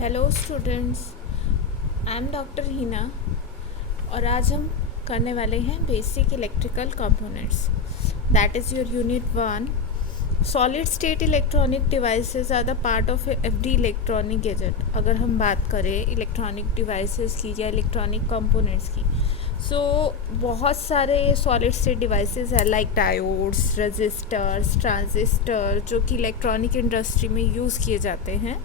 Hello students, I am doctor Heena और आज हम करने वाले हैं basic electrical components. That is your unit 1। Solid state electronic devices are the part of every electronic gadget. अगर हम बात करें इलेक्ट्रॉनिक डिवाइसेस की या इलेक्ट्रॉनिक कंपोनेंट्स की, बहुत सारे सॉलिड स्टेट डिवाइसेस हैं लाइक डायोड्स, रजिस्टर्स, ट्रांजिस्टर, जो कि इलेक्ट्रॉनिक इंडस्ट्री में यूज़ किए जाते हैं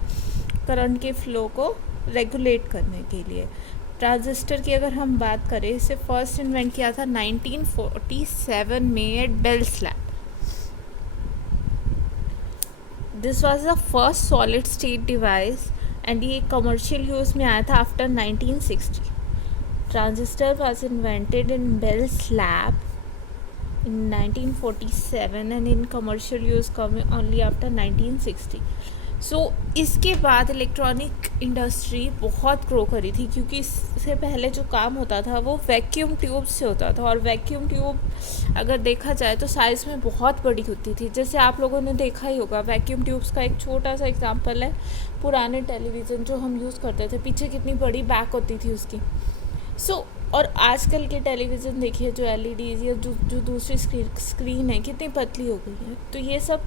करंट के फ़्लो को रेगुलेट करने के लिए। ट्रांजिस्टर की अगर हम बात करें, इसे फर्स्ट इन्वेंट किया था 1947 में at Bells lab. This was the first solid state device and ये कमर्शियल यूज़ में आया था after 1960। Transistor was invented in Bells lab in 1947 and in commercial use coming only after 1960. इसके बाद इलेक्ट्रॉनिक इंडस्ट्री बहुत ग्रो करी थी, क्योंकि इससे पहले जो काम होता था वो वैक्यूम ट्यूब से होता था, और वैक्यूम ट्यूब अगर देखा जाए तो साइज़ में बहुत बड़ी होती थी। जैसे आप लोगों ने देखा ही होगा, वैक्यूम ट्यूब्स का एक छोटा सा एग्जांपल है पुराने टेलीविज़न जो हम यूज़ करते थे, पीछे कितनी बड़ी बैक होती थी उसकी। और आजकल के टेलीविज़न देखिए, जो एलईडीज़ या जो दूसरी स्क्रीन है कितनी पतली हो गई है। तो ये सब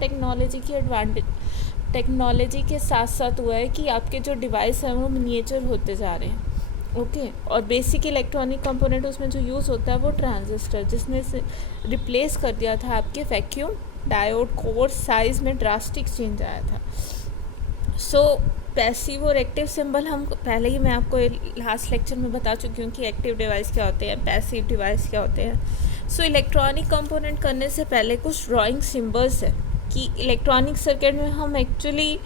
टेक्नोलॉजी के साथ साथ हुआ है कि आपके जो डिवाइस हैं वो मिनिएचर होते जा रहे हैं। ओके, और बेसिक इलेक्ट्रॉनिक कंपोनेंट उसमें जो यूज़ होता है वो ट्रांजिस्टर, जिसने से रिप्लेस कर दिया था आपके वैक्यूम डायोड कोर। साइज़ में ड्रास्टिक चेंज आया था। पैसिव और एक्टिव सिंबल हम पहले ही मैं आपको लास्ट लेक्चर में बता चुकी हूँ कि एक्टिव डिवाइस क्या होते हैं, पैसिव डिवाइस क्या होते हैं। इलेक्ट्रॉनिक कंपोनेंट करने से पहले कुछ ड्राइंग सिंबल्स है कि इलेक्ट्रॉनिक सर्किट में हम एक्चुअली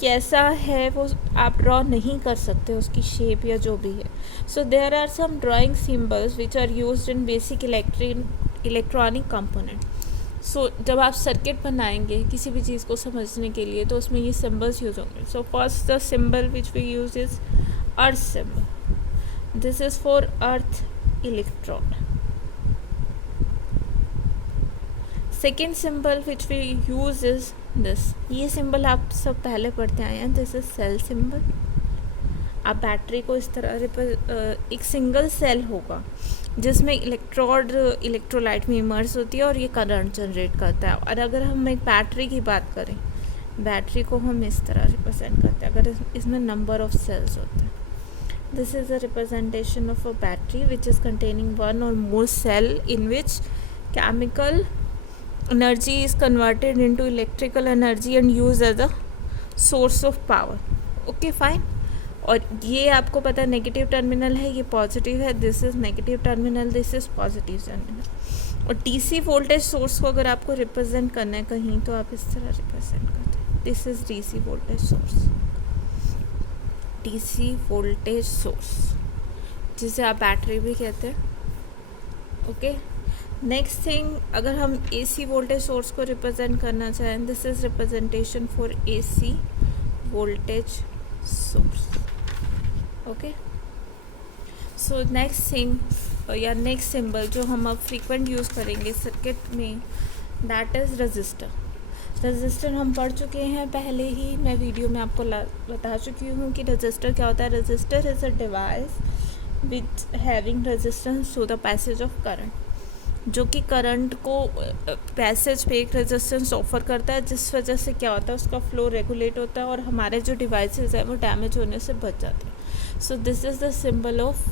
कैसा है वो आप ड्रॉ नहीं कर सकते, उसकी शेप या जो भी है। There are some drawing symbols which are used in basic electronic component. जब आप सर्किट बनाएंगे किसी भी चीज़ को समझने के लिए, तो उसमें ये सिंबल्स यूज होंगे। First the symbol which we use is earth symbol. This is for earth electron. Second symbol which we use is this. ये सिंबल आप सब पहले पढ़ते आए हैं। This is cell symbol. आप बैटरी को इस तरह एक सिंगल सेल होगा जिसमें इलेक्ट्रोड इलेक्ट्रोलाइट में इमर्स होती है और ये करंट जनरेट करता है। और अगर हम एक बैटरी की बात करें, बैटरी को हम इस तरह रिप्रेजेंट करते हैं, अगर इसमें नंबर ऑफ सेल्स होते हैं। This is a representation of a battery which is containing one or more cell in which chemical energy is converted into electrical energy and use as a source of power. Okay, fine. और ये आपको पता है negative terminal है, ये positive है। This is negative terminal, this is positive terminal. और DC voltage source को अगर आपको रिप्रेजेंट करना है कहीं, तो आप इस तरह रिप्रेजेंट करते हैं। This is DC voltage source, DC voltage source, जिसे आप बैटरी भी कहते हैं। ओके, नेक्स्ट थिंग, अगर हम एसी वोल्टेज सोर्स को रिप्रेजेंट करना चाहें, this is representation for AC voltage source. Okay, next thing या नेक्स्ट सिंबल जो हम अब फ्रीक्वेंट यूज़ करेंगे सर्किट में, दैट इज़ रजिस्टर। रजिस्टर हम पढ़ चुके हैं पहले ही, मैं वीडियो में आपको बता चुकी हूँ कि रजिस्टर क्या होता है। Resistor is a device which having resistance to the passage of current, जो कि करंट को पैसेज पे एक रेजिस्टेंस ऑफर करता है, जिस वजह से क्या होता है, उसका फ्लो रेगुलेट होता है और हमारे जो डिवाइसेस हैं वो डैमेज होने से बच जाते हैं। This is the symbol of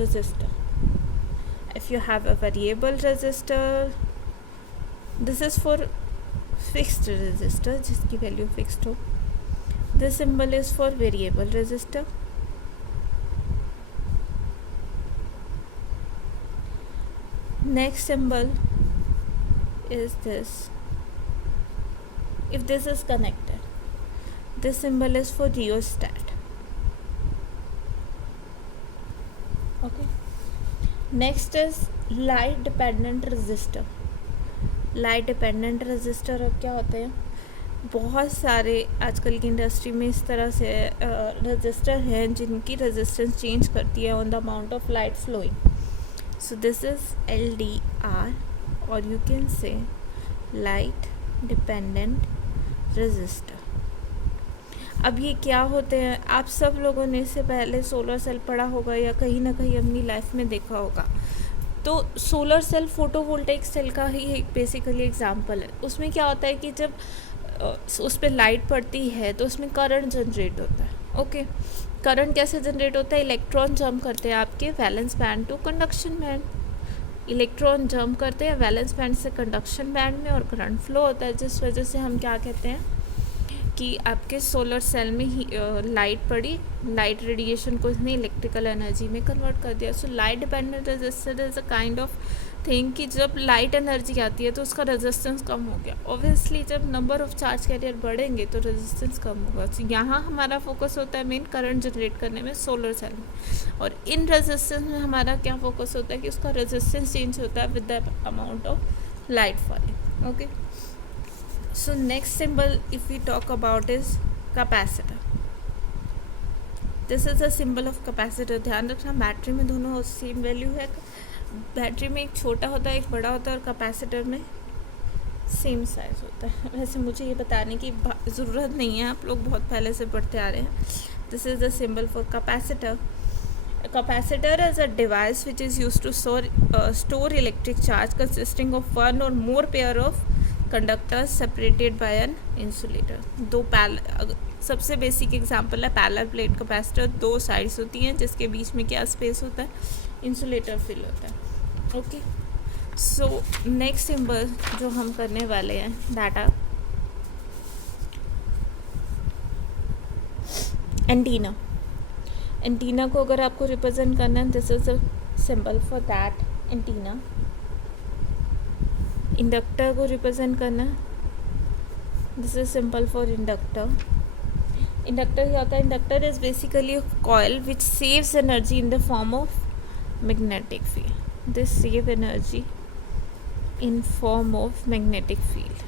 register. If you have a variable resistor, this is for fixed register, जिसकी वैल्यू फिक्स्ड हो। This symbol is for variable resistor. Next symbol is this. If this is connected, this symbol is for rheostat. Okay. Next is light dependent resistor. Light dependent resistor अब क्या होते हैं, बहुत सारे आजकल की इंडस्ट्री में इस तरह से रजिस्टर हैं जिनकी रेजिस्टेंस चेंज करती है on the amount of light flowing. This is LDR, or you can say light dependent resistor. अब ये क्या होते हैं, आप सब लोगों ने इससे पहले सोलर सेल पढ़ा होगा या कहीं ना कहीं अपनी लाइफ में देखा होगा। तो सोलर सेल फोटोवोल्टेइक सेल का ही एक बेसिकली एग्जांपल है। उसमें क्या होता है कि जब उस पर लाइट पड़ती है तो उसमें करंट जनरेट होता है। ओके, करंट कैसे जनरेट होता है? इलेक्ट्रॉन जंप करते हैं आपके valence band to conduction band. Electron jump करते हैं वैलेंस बैंड से कंडक्शन बैंड में और करंट फ्लो होता है, जिस वजह से हम क्या कहते हैं कि आपके सोलर सेल में ही लाइट पड़ी, लाइट रेडिएशन को इसने इलेक्ट्रिकल एनर्जी में कन्वर्ट कर दिया। So light dependent resistor is a kind of thing कि जब लाइट एनर्जी आती है तो उसका रेजिस्टेंस कम हो गया। ऑब्वियसली जब नंबर ऑफ चार्ज कैरियर बढ़ेंगे तो रेजिस्टेंस कम होगा। तो यहाँ हमारा फोकस होता है मेन करंट जनरेट करने में सोलर सेल में, और इन रेजिस्टेंस में हमारा क्या फोकस होता है कि उसका रेजिस्टेंस चेंज होता है with the amount of light falling. Okay, so next symbol if we talk about is capacitor. this is a symbol of capacitor. ध्यान रखना बैटरी में दोनों सेम वैल्यू है। बैटरी में एक छोटा होता है एक बड़ा होता है, और कैपेसिटर में सेम साइज होता है। वैसे मुझे ये बताने की ज़रूरत नहीं है, आप लोग बहुत पहले से पढ़ते आ रहे हैं। This is the symbol for capacitor. A capacitor is a device which is used to store electric charge consisting of one or more pair of conductors separated by an insulator. दो सबसे बेसिक एग्जांपल है parallel plate capacitor. दो sides होती हैं जिसके बीच में क्या space होता है? इंसुलेटर फिल होता है। ओके, सो नेक्स्ट सिंबल जो हम करने वाले हैं डाटा एंटीना। एंटीना को अगर आपको रिप्रेजेंट करना है, this is a symbol for that antenna. Inductor को रिप्रेजेंट करना है, this is symbol for inductor. Inductor क्या होता है? Inductor is basically a coil which saves energy in the form of magnetic field. This save energy in form of magnetic field.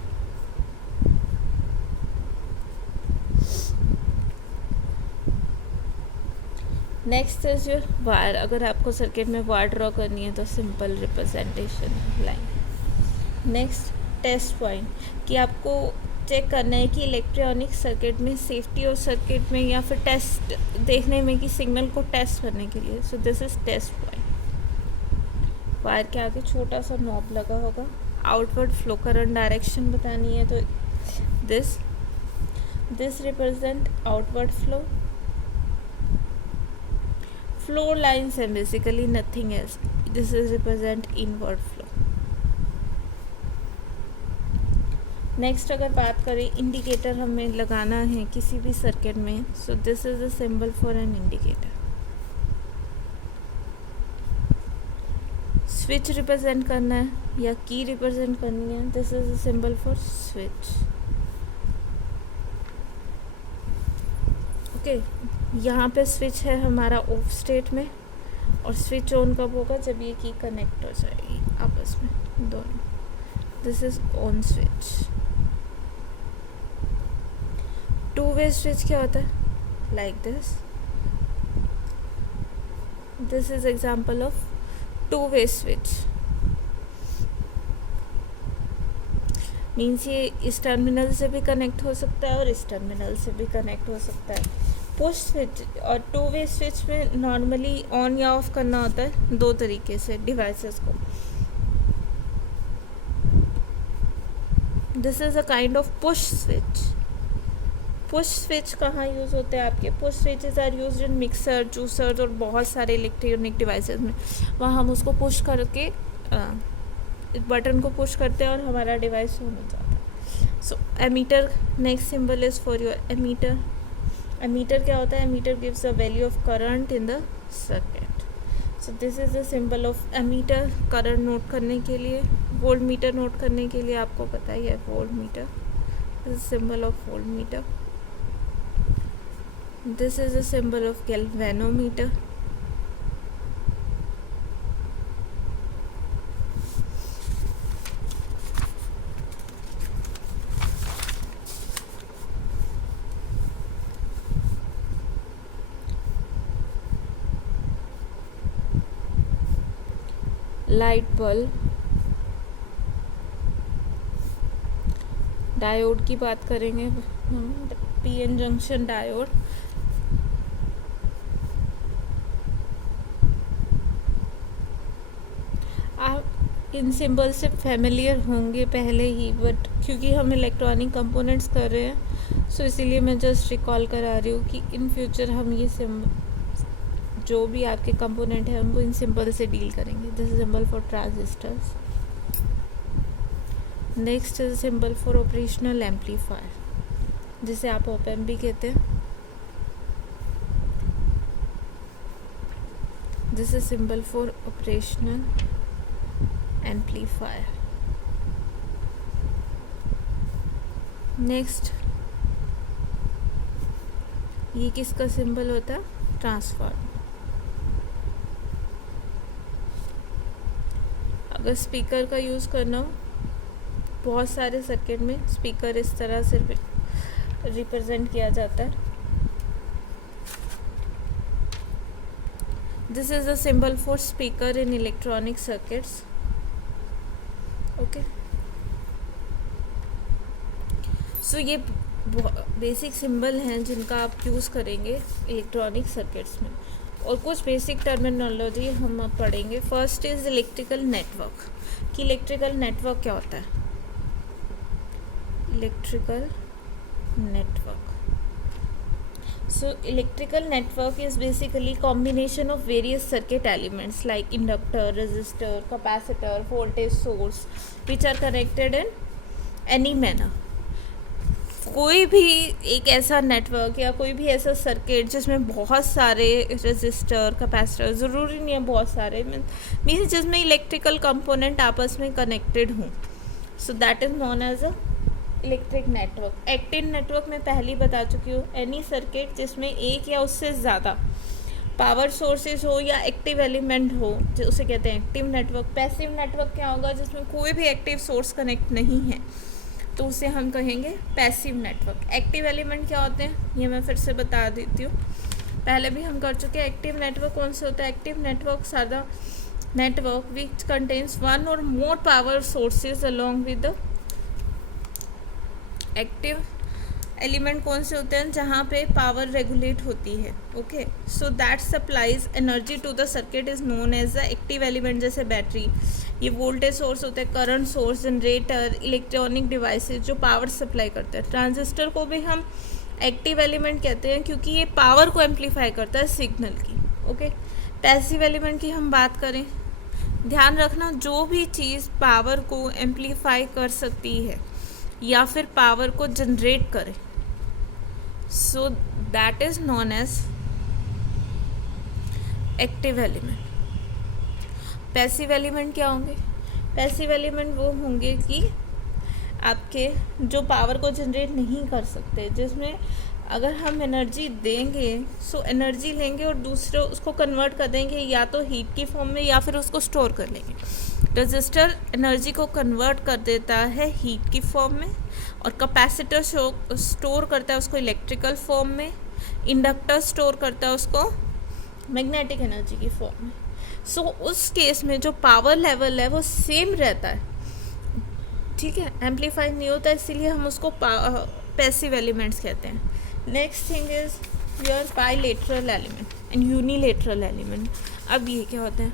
Next is your wire. अगर आपको circuit में wire draw करनी है तो simple representation line. Next test point, कि आपको check करना है कि इलेक्ट्रॉनिक सर्किट में सेफ्टी और सर्किट में या फिर टेस्ट देखने में कि सिग्नल को टेस्ट करने के लिए. So this is test point. Wire के आगे छोटा सा नॉब लगा होगा. आउटवर्ड फ्लो करंट डायरेक्शन बतानी है तो this represent outward flow. Flow lines है basically, nothing else. This is represent inward flow. Next अगर बात करें इंडिकेटर हमें लगाना है किसी भी सर्किट में, सो this is a symbol for an indicator. Switch represent करना है या की रिप्रेजेंट करनी है, this is a symbol for switch. Okay, यहाँ पे स्विच है हमारा ऑफ स्टेट में, और स्विच ऑन कब होगा? जब ये की कनेक्ट हो जाएगी आपस में दोनों. This is on switch. To way switch क्या होता है? Like this. This is example of to way switch. Means ये इस टर्मिनल से भी कनेक्ट हो सकता है और इस टर्मिनल से भी कनेक्ट हो सकता है. पुश स्विच और टू वे स्विच में नॉर्मली ऑन या ऑफ करना होता है दो तरीके से डिवाइसेस को. This is a kind of push switch. Push switch कहाँ यूज़ होते हैं आपके? Push switches are used in mixer, juicer और बहुत सारे इलेक्ट्रॉनिक डिवाइसेस में. वहाँ हम उसको पुश करके बटन को पुश करते हैं और हमारा डिवाइस ऑन हो जाता है. So ammeter, next symbol is for your ammeter. Ammeter क्या होता है? Ammeter gives the value of current in the circuit. So this is the symbol of ammeter. Current note करने के लिए, वोल्ट मीटर नोट करने के लिए आपको पता ही है volt meter. This is symbol of volt meter. This is a symbol of galvanometer. Light bulb. Diode की बात करेंगे हम. PN junction diode. आप इन सिंबल से फेमिलियर होंगे पहले ही, बट क्योंकि हम इलेक्ट्रॉनिक कंपोनेंट्स कर रहे हैं सो इसीलिए मैं जस्ट रिकॉल करा रही हूँ कि इन फ्यूचर हम ये सिंबल जो भी आपके कंपोनेंट है उनको इन सिंबल से डील करेंगे। This is symbol for transistors. Next is symbol for operational amplifier, जिसे आप ऑप एम्प भी कहते हैं। This is symbol for operational amplifier. Next, ये किसका सिंबल होता है? ट्रांसफार्मर। अगर स्पीकर का यूज़ करना हो, बहुत सारे सर्किट में स्पीकर इस तरह से रिप्रेजेंट किया जाता है। This is the symbol for speaker in electronic circuits. Okay, so ये बेसिक सिंबल हैं जिनका आप यूज़ करेंगे इलेक्ट्रॉनिक सर्किट्स में। और कुछ बेसिक टर्मिनोलॉजी हम अब पढ़ेंगे। फर्स्ट इज़ इलेक्ट्रिकल नेटवर्क, कि इलेक्ट्रिकल नेटवर्क क्या होता है। Electrical network, so electrical network is basically combination of various circuit elements like inductor, resistor, capacitor, voltage source which are connected in any manner। कोई भी एक ऐसा नेटवर्क या कोई भी ऐसा सर्किट जिसमें बहुत सारे रेजिस्टर, कैपेसिटर, ज़रूरी नहीं है बहुत सारे, मीन्स जिसमें इलेक्ट्रिकल कंपोनेंट आपस में कनेक्टेड हों, so that is known as a electric network. Active network में पहले ही बता चुकी हूँ, एनी सर्किट जिसमें एक या उससे ज़्यादा पावर सोर्सेज हो या एक्टिव एलिमेंट हो, जो उसे कहते हैं एक्टिव नेटवर्क। पैसिव नेटवर्क क्या होगा? जिसमें कोई भी एक्टिव सोर्स कनेक्ट नहीं है, तो उसे हम कहेंगे पैसिव नेटवर्क। एक्टिव एलिमेंट क्या होते हैं ये मैं फिर से बता देती हूँ, पहले भी हम कर चुके हैं। एक्टिव नेटवर्क कौन से होता है? Active network are the network which contains one or more power sources along with the active element. कौन से होते हैं? जहाँ पे पावर रेगुलेट होती है। Okay, so that supplies energy to the circuit is known as the active element. जैसे battery, ये वोल्टेज सोर्स होते हैं, current source, generator, electronic devices जो पावर सप्लाई करते हैं। ट्रांजिस्टर को भी हम एक्टिव एलिमेंट कहते हैं क्योंकि ये पावर को एम्पलीफाई करता है सिग्नल की। ओके, पैसिव एलिमेंट की हम बात करें, ध्यान रखना जो भी चीज़ पावर को एम्पलीफाई कर सकती है या फिर पावर को जनरेट करे, so that is known as active element. Passive element क्या होंगे? पैसिव एलिमेंट वो होंगे कि आपके जो पावर को जनरेट नहीं कर सकते, जिसमें अगर हम एनर्जी देंगे सो एनर्जी लेंगे और दूसरे उसको कन्वर्ट कर देंगे या तो हीट की फॉर्म में या फिर उसको स्टोर कर लेंगे। रजिस्टर एनर्जी को कन्वर्ट कर देता है हीट की फॉर्म में, और कैपेसिटर स्टोर करता है उसको इलेक्ट्रिकल फॉर्म में, इंडक्टर स्टोर करता है उसको मैग्नेटिक एनर्जी की फॉर्म में। सो उस केस में जो पावर लेवल है वो सेम रहता है, ठीक है, एम्पलीफाई नहीं होता, इसीलिए हम उसको पैसिव एलिमेंट्स कहते हैं। Next thing is your bilateral element and unilateral element. अब ये क्या होते हैं?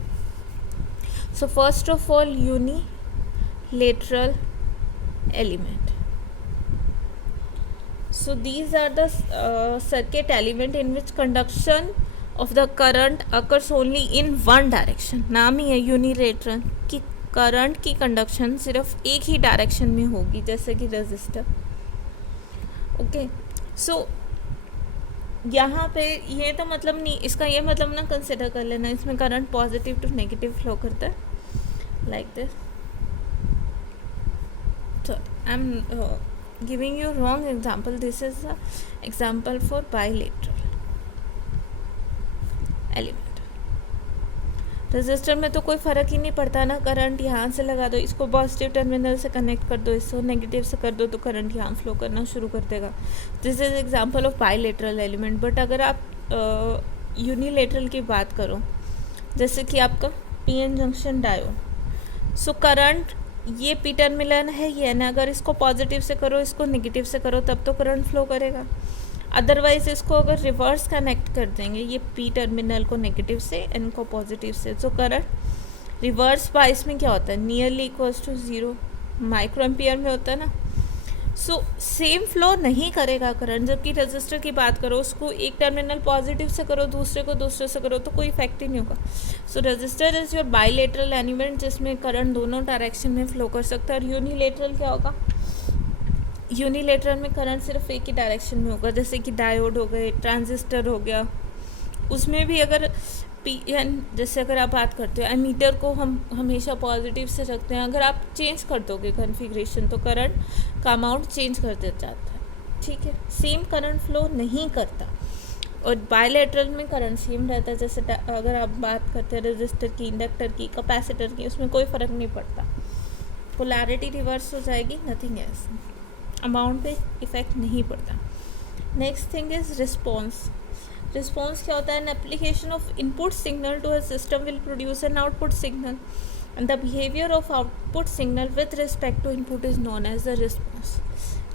So first of all unilateral element, so these are the circuit element in which conduction of the current occurs only in one direction। नाम ही है unilateral कि current की conduction सिर्फ एक ही डायरेक्शन में होगी, जैसे कि रेजिस्टर। ओके, सो यहाँ पे ये तो मतलब नहीं, इसका ये मतलब ना कंसिडर कर लेना इसमें current positive to negative flow करता है, like this. So I am giving you wrong example, this is a example for bilateral element। Resistor में तो कोई फ़र्क ही नहीं पड़ता ना, करंट यहाँ से लगा दो, इसको पॉजिटिव टर्मिनल से कनेक्ट कर दो, इसको नेगेटिव से कर दो, तो करंट यहाँ फ्लो करना शुरू कर देगा। This is example of bilateral element. But अगर आप यूनिलेटरल की बात करो, जैसे कि आपका PN junction diode, so current ये पी टर्मिनल है ये ना, अगर इसको पॉजिटिव से करो इसको नेगेटिव से करो तब तो करंट फ्लो करेगा, अदरवाइज इसको अगर रिवर्स कनेक्ट कर देंगे ये पी टर्मिनल को नेगेटिव से एन को पॉजिटिव से, तो करंट रिवर्स बाइस में क्या होता है, nearly equals to 0 micro ampere में होता है ना। सो सेम फ्लो नहीं करेगा करंट, जबकि रजिस्टर की बात करो उसको एक टर्मिनल पॉजिटिव से करो दूसरे को दूसरे से करो तो कोई इफेक्ट ही नहीं होगा। So resistor is your bilateral element जिसमें करंट दोनों डायरेक्शन में फ्लो कर सकता है। और यूनिलेटरल क्या होगा, यूनिलेटरल में करंट सिर्फ एक ही डायरेक्शन में होगा, जैसे कि डायोड हो गए, ट्रांजिस्टर हो गया, उसमें भी अगर जैसे अगर आप बात करते हो एमीटर को हम हमेशा पॉजिटिव से रखते हैं, अगर आप चेंज कर दोगे कॉन्फ़िगरेशन तो करंट का अमाउंट चेंज कर देता जाता है, ठीक है। सेम करंट फ्लो नहीं करता, और बायलैटरल में करंट सेम रहता है। जैसे अगर आप बात करते हैं रेजिस्टर की, इंडक्टर की, कैपेसिटर की, उसमें कोई फ़र्क नहीं पड़ता, पोलैरिटी रिवर्स हो जाएगी, नथिंग एल्स, अमाउंट पे इफेक्ट नहीं पड़ता। Next thing is response. Response क्या होता है, an application of input signal to a system will produce an output signal and the behaviour of output signal with respect to input is known as the response.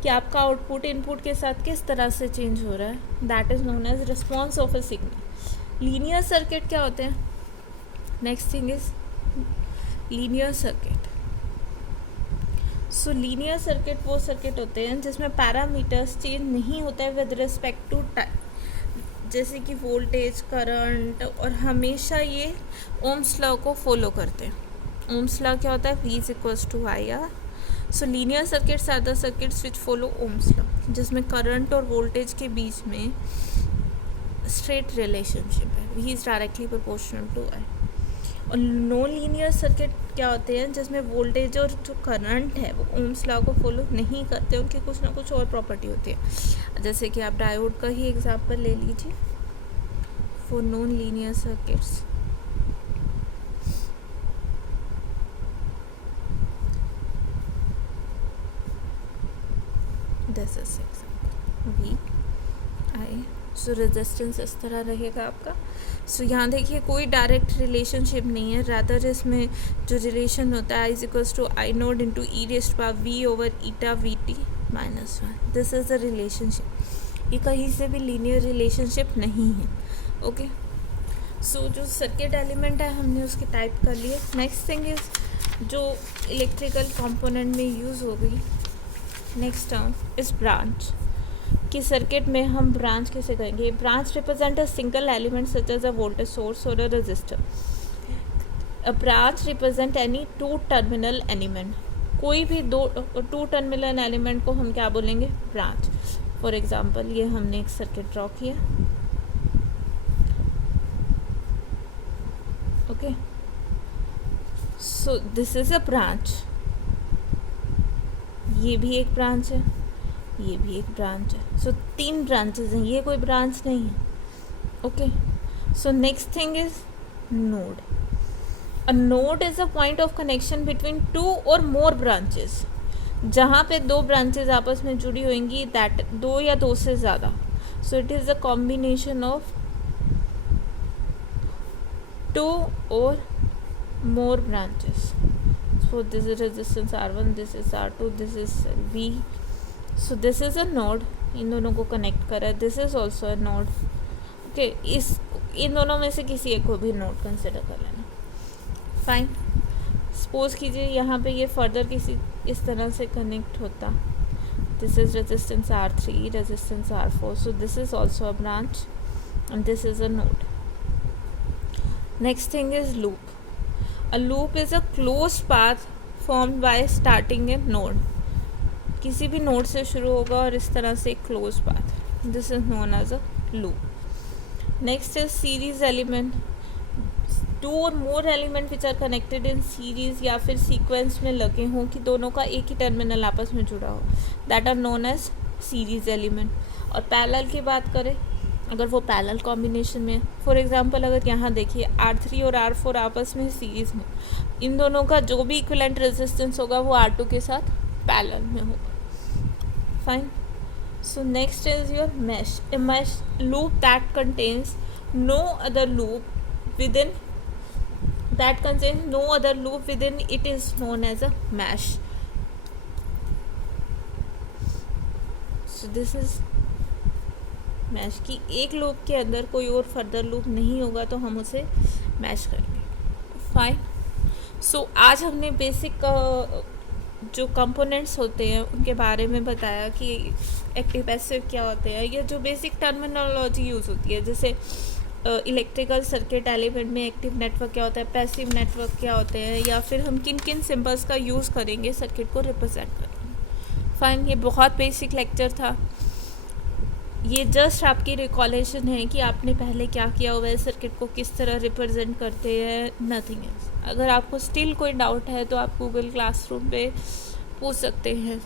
कि आपका output input के साथ किस तरह से चेंज हो रहा है, that is known as response of a signal. Linear circuit क्या होते हैं, next thing is linear circuit. So linear circuit वो सर्किट होते हैं जिसमें पैरामीटर्स चेंज नहीं होता है विद रिस्पेक्ट टू टाइम, जैसे कि वोल्टेज, करंट, और हमेशा ये ओम्स लॉ को फॉलो करते हैं। ओम्स लॉ क्या होता है, V is equals to IR। So linear circuits are the circuits which follow Ohm's law, जिसमें करंट और वोल्टेज के बीच में स्ट्रेट रिलेशनशिप है, V is directly proportional to I। और नॉन लीनियर सर्किट क्या होते हैं जिसमें वोल्टेज और जो करंट है वो ओम्स लॉ को फॉलो नहीं करते, उनकी कुछ ना कुछ और प्रॉपर्टी होती है। जैसे कि आप डायोड का ही एग्जांपल ले लीजिए for non linear circuits. This is example VI। So resistance इस तरह रहेगा आपका। सो यहाँ देखिए कोई डायरेक्ट रिलेशनशिप नहीं है, रादर इसमें जो रिलेशन होता है I is equals to I naught into e raised power V over eta VT minus 1। This is the relationship, ये कहीं से भी लीनियर रिलेशनशिप नहीं है, ओके। सो जो सर्किट एलिमेंट है हमने उसकी टाइप कर लिए। नेक्स्ट थिंग इज जो इलेक्ट्रिकल कंपोनेंट में यूज़ हो गई, नेक्स्ट टर्म इज ब्रांच। कि सर्किट में हम ब्रांच कैसे करेंगे, branch represent a single element such as a voltage source or a resistor. A branch represent any two terminal element, कोई भी दो टू टर्मिनल एलिमेंट को हम क्या बोलेंगे, ब्रांच। फॉर एग्जांपल ये हमने एक सर्किट ड्रॉ किया, okay. So this is a branch, ये भी एक ब्रांच है, ये भी एक ब्रांच है। सो तीन ब्रांचेस हैं, ये कोई ब्रांच नहीं है, okay. So next thing is node. A node is a point of connection between two or more branches, जहाँ पे दो ब्रांचेस आपस में जुड़ी होंगी, दैट दो या दो से ज़्यादा। So it is a combination of two or more branches. So this is resistance R1, this is R2, this is V। So this is a node, इन दोनों को कनेक्ट करा है, this is also a node, okay. इन दोनों में से किसी एक को भी नोड कंसिडर कर लेना, फाइन। सपोज कीजिए यहाँ पे ये फर्दर किसी इस तरह से कनेक्ट होता, this is resistance R3, resistance R4, so this is also a branch and this is a node. Next thing is loop. A loop is a close path formed by starting A node, किसी भी node से शुरू होगा और इस तरह से close path, this is known as a loop. Next is series element, two or more element which are connected in series या फिर सीक्वेंस में लगे हों कि दोनों का एक ही टर्मिनल आपस में जुड़ा हो, that are known as series element. और पैरेलल की बात करें, अगर वो पैरेलल कॉम्बिनेशन में, फॉर एग्जांपल अगर यहाँ देखिए R3 और R4 आपस में सीरीज में, इन दोनों का जो भी इक्विवेलेंट रेजिस्टेंस होगा वो R2 के साथ पैरेलल में होगा, fine. So next is your mesh, a mesh loop that contains no other loop within that contains no other loop within it is known as a mesh. So this is mesh की एक loop के अंदर कोई और further loop नहीं होगा तो हम उसे मैश करेंगे. फाइन. सो आज हमने बेसिक जो कंपोनेंट्स होते हैं उनके बारे में बताया कि एक्टिव पैसिव क्या होते हैं, या जो बेसिक टर्मिनोलॉजी यूज़ होती है, जैसे इलेक्ट्रिकल सर्किट एलिमेंट में एक्टिव नेटवर्क क्या होता है, पैसिव नेटवर्क क्या होते हैं, या फिर हम किन किन सिंबल्स का यूज़ करेंगे सर्किट को रिप्रेजेंट करने. फाइन. ये बहुत बेसिक लेक्चर था. ये जस्ट आपकी रिकॉलेशन है कि आपने पहले क्या किया हुआ है, सर्किट को किस तरह रिप्रेजेंट करते हैं, नथिंग एल्स. अगर आपको स्टिल कोई डाउट है तो आप गूगल क्लासरूम पे पूछ सकते हैं.